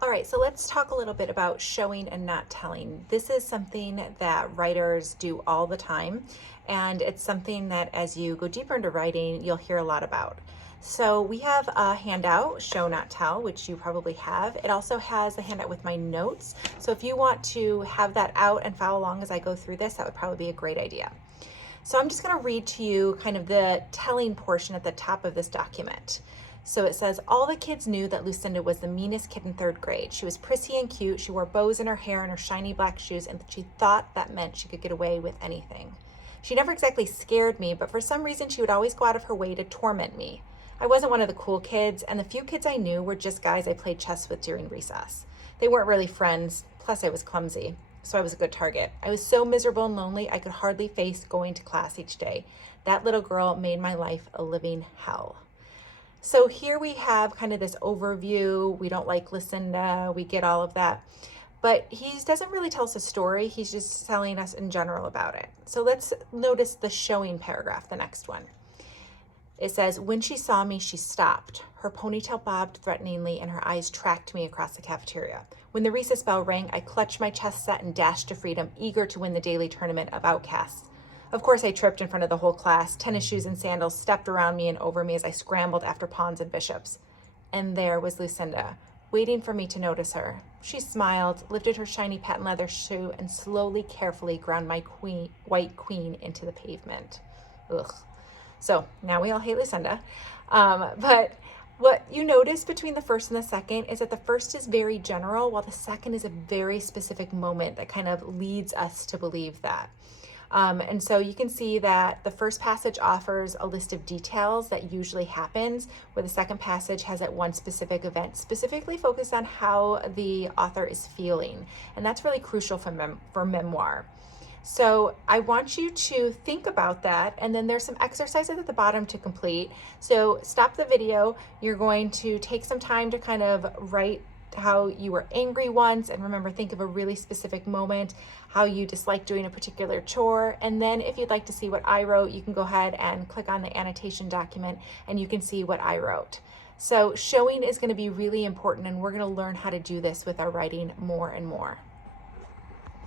All right, so let's talk a little bit about showing and not telling. This is something that writers do all the time, and it's something that as you go deeper into writing, you'll hear a lot about. So we have a handout, Show Not Tell, which you probably have. It also has a handout with my notes. So if you want to have that out and follow along as I go through this, that would probably be a great idea. So I'm just going to read to you kind of the telling portion at the top of this document. So it says, all the kids knew that Lucinda was the meanest kid in third grade. She was prissy and cute. She wore bows in her hair and her shiny black shoes, and she thought that meant she could get away with anything. She never exactly scared me, but for some reason she would always go out of her way to torment me. I wasn't one of the cool kids, and the few kids I knew were just guys I played chess with during recess. They weren't really friends, plus I was clumsy, so I was a good target. I was so miserable and lonely I could hardly face going to class each day. That little girl made my life a living hell. So here we have kind of this overview. We don't like Lucinda. We get all of that. But he doesn't really tell us a story. He's just telling us in general about it. So let's notice the showing paragraph, the next one. It says, when she saw me, she stopped. Her ponytail bobbed threateningly and her eyes tracked me across the cafeteria. When the recess bell rang, I clutched my chest set and dashed to freedom, eager to win the daily tournament of outcasts. Of course, I tripped in front of the whole class. Tennis shoes and sandals stepped around me and over me as I scrambled after pawns and bishops. And there was Lucinda, waiting for me to notice her. She smiled, lifted her shiny patent leather shoe, and slowly, carefully ground my white queen into the pavement. Ugh. So now we all hate Lucinda. But what you notice between the first and the second is that the first is very general, while the second is a very specific moment that kind of leads us to believe that. And so you can see that the first passage offers a list of details that usually happens, where the second passage has that one specific event specifically focused on how the author is feeling. And that's really crucial for memoir. So I want you to think about that, and then there's some exercises at the bottom to complete. So stop the video. You're going to take some time to kind of write how you were angry once, and remember, think of a really specific moment, how you dislike doing a particular chore. And then if you'd like to see what I wrote, you can go ahead and click on the annotation document and you can see what I wrote. So showing is going to be really important, and we're going to learn how to do this with our writing more and more.